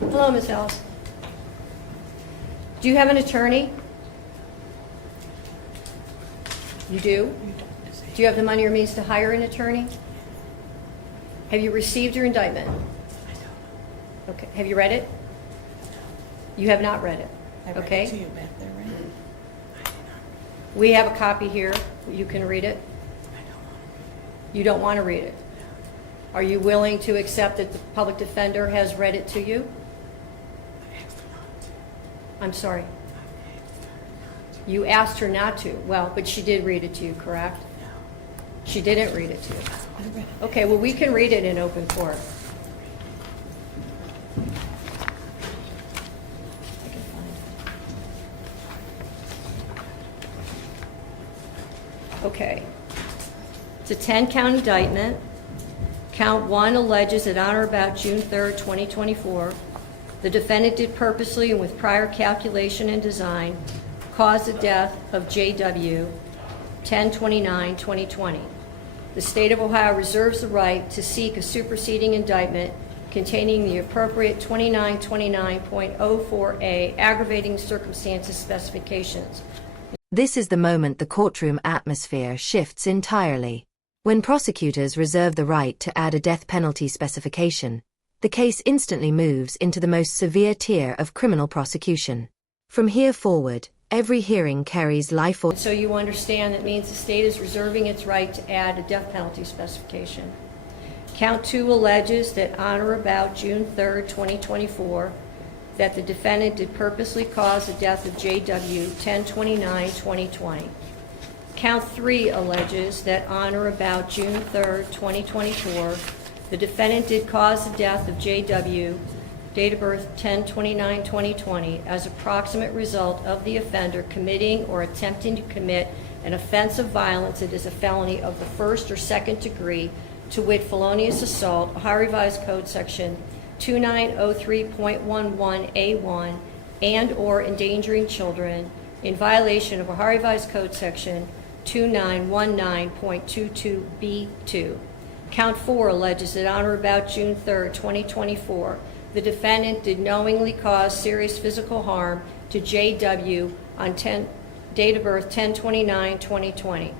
Hello, Ms. Ellis. Do you have an attorney? You do? Do you have the money or means to hire an attorney? Have you received your indictment? Okay. Have you read it? You have not read it. Okay. I read it to you back there, right? We have a copy here. You can read it. You don't want to read it. Are you willing to accept that the public defender has read it to you? I'm sorry. You asked her not to. Well, but she did read it to you, correct? No. She didn't read it to you. I read it. Okay, well, we can read it in open court. I can find it. Okay. It's a 10-count indictment. Count 1 alleges that on or about June 3rd, 2024, the defendant did purposely and with prior calculation and design cause the death of J.W. 10/29/2020. The state of Ohio reserves the right to seek a superseding indictment containing the appropriate 2929.04a aggravating circumstances specifications. This is the moment the courtroom atmosphere shifts entirely. When prosecutors reserve the right to add a death penalty specification, the case instantly moves into the most severe tier of criminal prosecution. From here forward, every hearing carries life or... So you understand that means the state is reserving its right to add a death penalty specification. Count 2 alleges that on or about June 3rd, 2024, that the defendant did purposely cause the death of J.W. 10/29/2020. Count 3 alleges that on or about June 3rd, 2024, the defendant did cause the death of J.W., date of birth 10/29/2020, as a proximate result of the offender committing or attempting to commit an offense of violence that is a felony of the first or second degree, to wit, felonious assault, Ohio Revised Code Section 2903.11A1, and or endangering children in violation of Ohio Revised Code Section 2919.22B2. Count 4 alleges that on or about June 3rd, 2024, the defendant did knowingly cause serious physical harm to J.W. on date of birth 10/29/2020.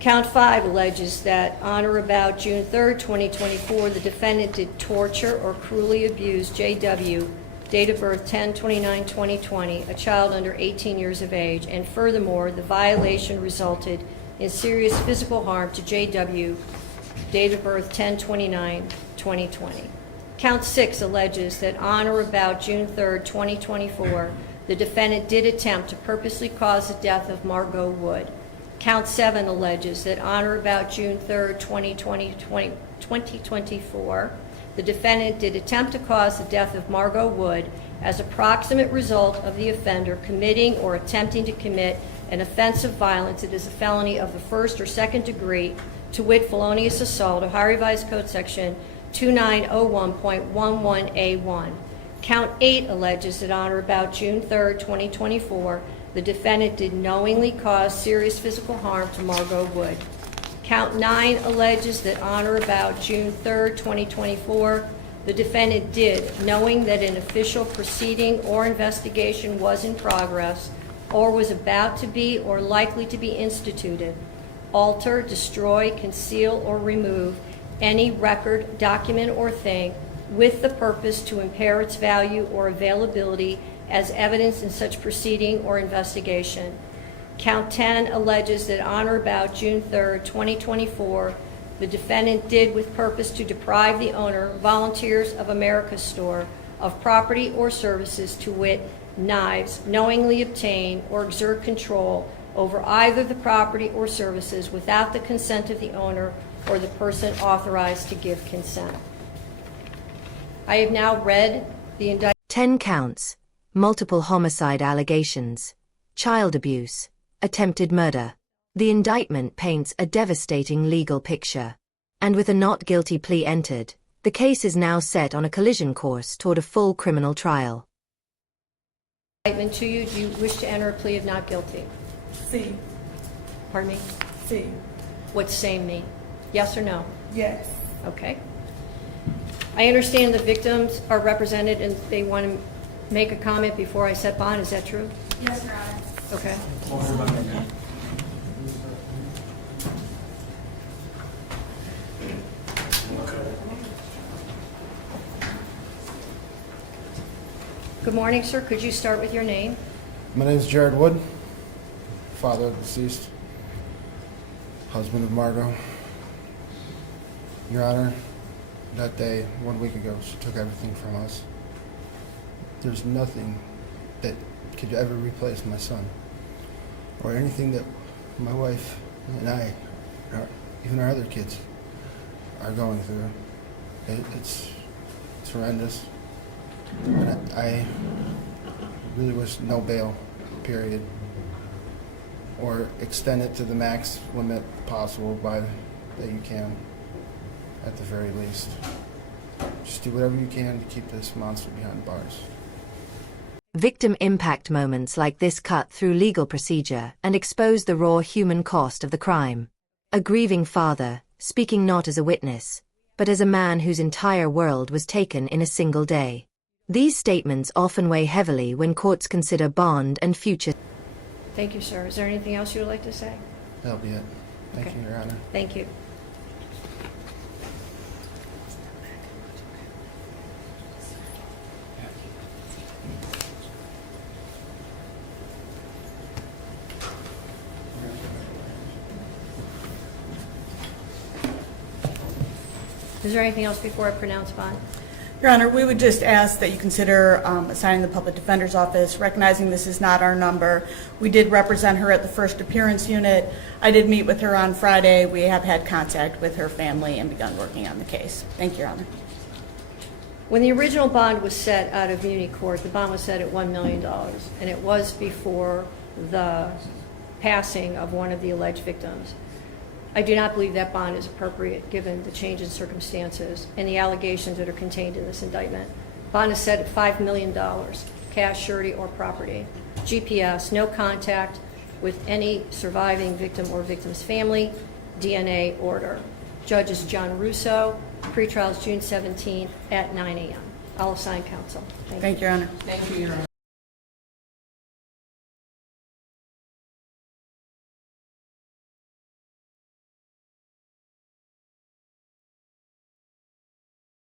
Count 5 alleges that on or about June 3rd, 2024, the defendant did torture or cruelly abuse J.W., date of birth 10/29/2020, a child under 18 years of age, and furthermore, the violation resulted in serious physical harm to J.W., date of birth 10/29/2020. Count 6 alleges that on or about June 3rd, 2024, the defendant did attempt to purposely cause the death of Margot Wood. Count 7 alleges that on or about June 3rd, 2024, the defendant did attempt to cause the death of Margot Wood as a proximate result of the offender committing or attempting to commit an offense of violence that is a felony of the first or second degree, to wit, felonious assault, Ohio Revised Code Section 2901.11A1. Count 8 alleges that on or about June 3rd, 2024, the defendant did knowingly cause serious physical harm to Margot Wood. Count 9 alleges that on or about June 3rd, 2024, the defendant did, knowing that an official proceeding or investigation was in progress or was about to be or likely to be instituted, alter, destroy, conceal, or remove any record, document, or thing with the purpose to impair its value or availability as evidence in such proceeding or investigation. Count 10 alleges that on or about June 3rd, 2024, the defendant did with purpose to deprive the owner, Volunteers of America store, of property or services, to wit, knives, knowingly obtain or exert control over either the property or services without the consent of the owner or the person authorized to give consent. I have now read the indictment. 10 counts, multiple homicide allegations, child abuse, attempted murder. The indictment paints a devastating legal picture. and with a not guilty plea entered, the case is now set on a collision course toward a full criminal trial. Indictment to you, do you wish to enter a plea of not guilty? C. Pardon me? C. What's same mean? Yes or no? Yes. Okay. I understand the victims are represented and they want to make a comment before I set bond. Is that true? Yes, Your Honor. Okay. Good morning, sir. Could you start with your name? My name is Jared Wood, father of the deceased, husband of Margot. Your Honor, that day, 1 week ago, she took everything from us. There's nothing that could ever replace my son, or anything that my wife and I, or even our other kids, are going through. It's horrendous. And I really wish no bail, period, or extend it to the max limit possible that you can, at the very least. Just do whatever you can to keep this monster behind bars. Victim impact moments like this cut through legal procedure and expose the raw human cost of the crime. A grieving father, speaking not as a witness, but as a man whose entire world was taken in a single day. These statements often weigh heavily when courts consider bond and future. Thank you, sir. Is there anything else you would like to say? That'll be it. Thank Okay. you, Your Honor. Thank you. Is there anything else before I pronounce bond? Your Honor, we would just ask that you consider assigning the Public Defender's Office, recognizing this is not our number. We did represent her at the first appearance unit. I did meet with her on Friday. We have had contact with her family and begun working on the case. Thank you, Your Honor. When the original bond was set out of Muni Court, the bond was set at $1 million, and it was before the passing of one of the alleged victims. I do not believe that bond is appropriate given the change in circumstances and the allegations that are contained in this indictment. Bond is set at $5 million, cash, surety, or property. GPS, no contact with any surviving victim or victim's family, DNA order. Judge is John Russo. Pretrial is June 17th at 9 a.m. I'll assign counsel. Thank you. Thank you, Your Honor. Thank you, Your Honor.